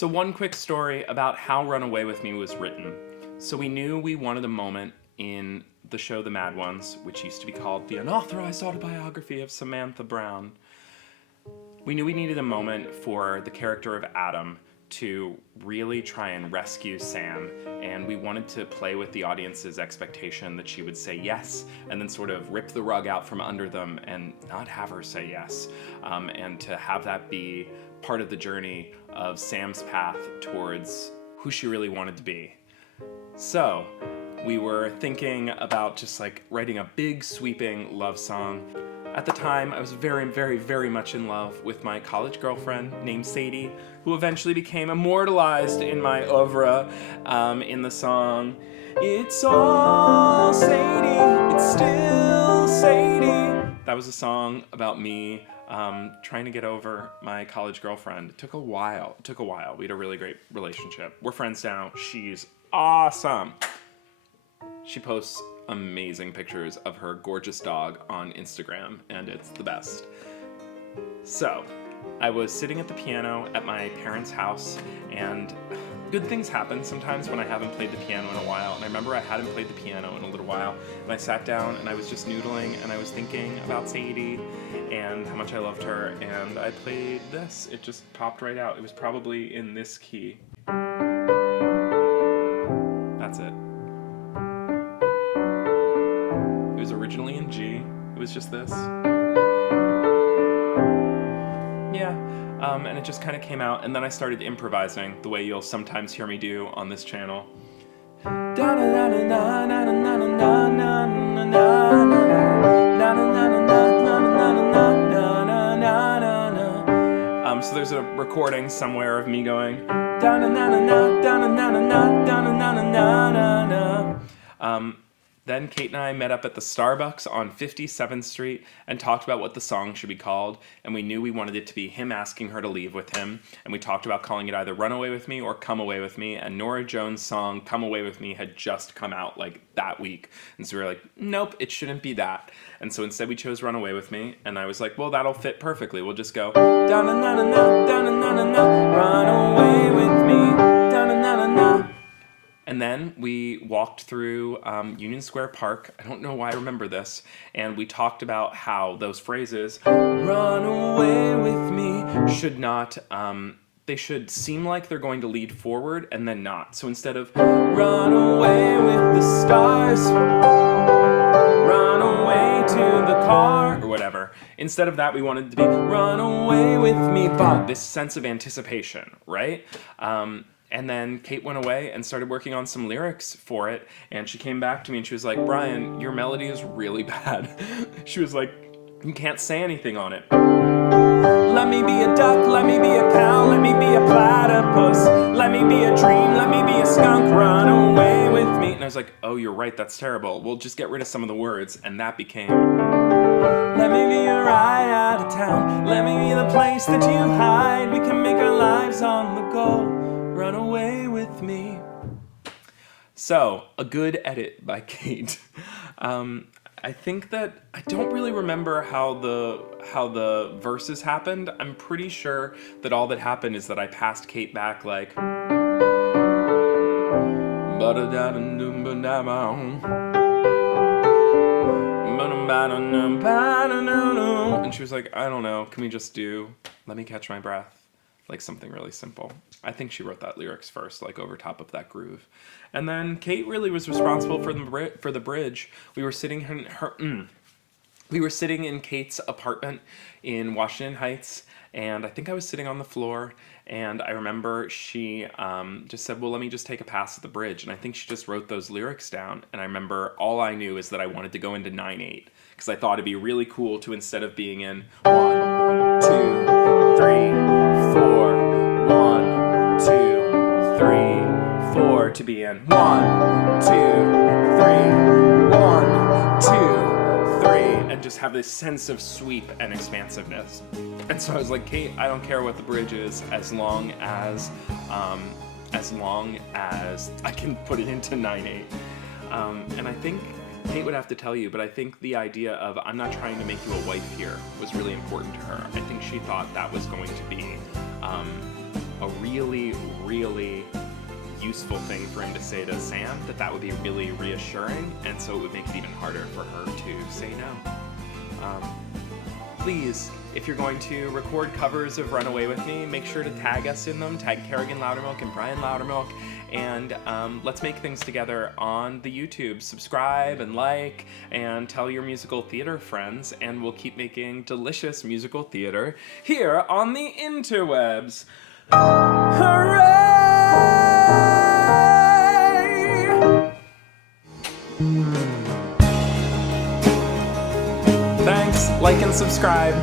So one quick story about how Run Away With Me was written. So we knew we wanted a moment in the show The Mad Ones, which used to be called The Unauthorized Autobiography of Samantha Brown. We knew we needed a moment for the character of Adam to really try and rescue Sam, and we wanted to play with the audience's expectation that she would say yes, and then sort of rip the rug out from under them and not have her say yes, and to have that be part of the journey of Sam's path towards who she really wanted to be. So we were thinking about just like writing a big sweeping love song. At the time, I was very, very, very much in love with my college girlfriend named Sadie, who eventually became immortalized in my oeuvre in the song, "It's all Sadie, it's still Sadie." That was a song about me trying to get over my college girlfriend. It took a while. We had a really great relationship. We're friends now. She's awesome. She posts amazing pictures of her gorgeous dog on Instagram, and it's the best. So, I was sitting at the piano at my parents' house, and good things happen sometimes when I haven't played the piano in a while, and I remember I hadn't played the piano in a little while, and I sat down and I was just noodling, and I was thinking about Sadie and how much I loved her, and I played this. It just popped right out. It was probably in this key. That's it. It was originally in G. It was just this. Yeah, and it just kind of came out, and then I started improvising the way you'll sometimes hear me do on this channel. So there's a recording somewhere of me going. Then Kait and I met up at the Starbucks on 57th Street and talked about what the song should be called, and we knew we wanted it to be him asking her to leave with him, and we talked about calling it either Run Away With Me or Come Away With Me, and Norah Jones' song Come Away With Me had just come out like that week, and so we were like, nope, it shouldn't be that. And so instead we chose Run Away With Me, and I was like, well, that'll fit perfectly. We'll just go, da-na-na-na-na, da-na-na-na-na, run away with me, da-na-na-na-na. And then we walked through Union Square Park. I don't know why I remember this. And we talked about how those phrases, run away with me, should not, they should seem like they're going to lead forward and then not. So instead of run away with the stars, run away to the car, or whatever. Instead of that, we wanted it to be run away with me, but this sense of anticipation, right? And then Kait went away and started working on some lyrics for it, and she came back to me and she was like, Brian, your melody is really bad. She was like, you can't say anything on it. Let me be a duck, let me be a cow, let me be a platypus, let me be a dream, let me be a skunk, run away with me. And I was like, oh, you're right, that's terrible. We'll just get rid of some of the words, and that became, let me be a ride out of town, let me be the place that you hide, we can make our lives on the go. Run away with me. So, a good edit by Kait. I think that I don't really remember how the verses happened. I'm pretty sure that all that happened is that I passed Kait back like, and she was like, I don't know, can we just do Let Me Catch My Breath? Like something really simple. I think she wrote that lyrics first, like over top of that groove. And then Kait really was responsible for the bridge. We were sitting in Kait's apartment in Washington Heights, and I think I was sitting on the floor, and I remember she just said, well, let me just take a pass at the bridge, and I think she just wrote those lyrics down, and I remember all I knew is that I wanted to go into 9/8, because I thought it'd be really cool to, instead of being in 1, 2, 3, 4, 1, 2, 3, 4, to be in 1, 2, 3, 1, 2, 3, and just have this sense of sweep and expansiveness. And so I was like, Kait, I don't care what the bridge is, as long as I can put it into 9/8. And I think Kait would have to tell you, but I think the idea of I'm not trying to make you a wife here was really important to her. I think she thought that was going to be a really, really useful thing for him to say to Sam, that would be really reassuring, and so it would make it even harder for her to say no. Please, if you're going to record covers of Runaway with Me, make sure to tag us in them. Tag Kerrigan-Lowdermilk and Brian Lowdermilk, and let's make things together on the YouTube. Subscribe and like, and tell your musical theater friends, and we'll keep making delicious musical theater here on the interwebs. Hooray! Thanks, like and subscribe.